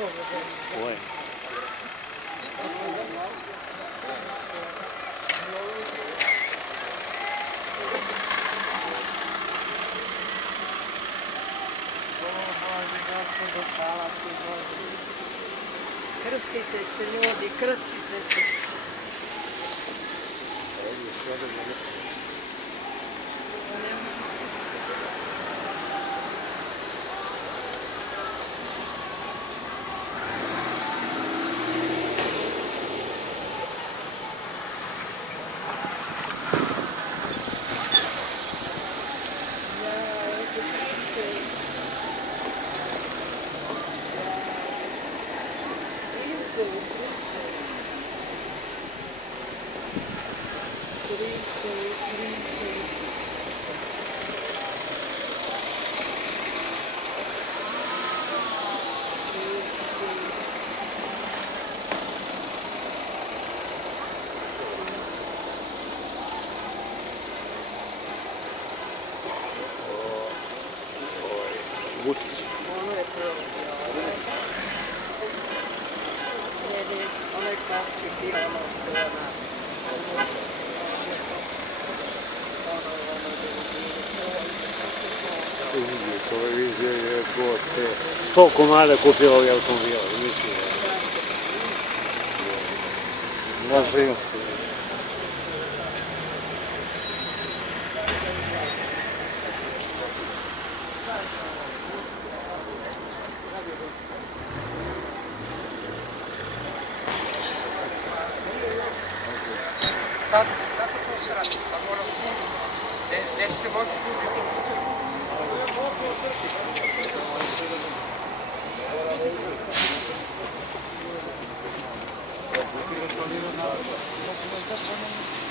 Ouais. Krstite se ljudi, krstite se. Vučić. Ono je prvo. Onaj kapčik bio ono što je Televizija je goste 100 komada kupila ovih automobila, mislim. Lažim se. Sad, kako to se radi? Sad mora služiti. Gde se moći služiti? na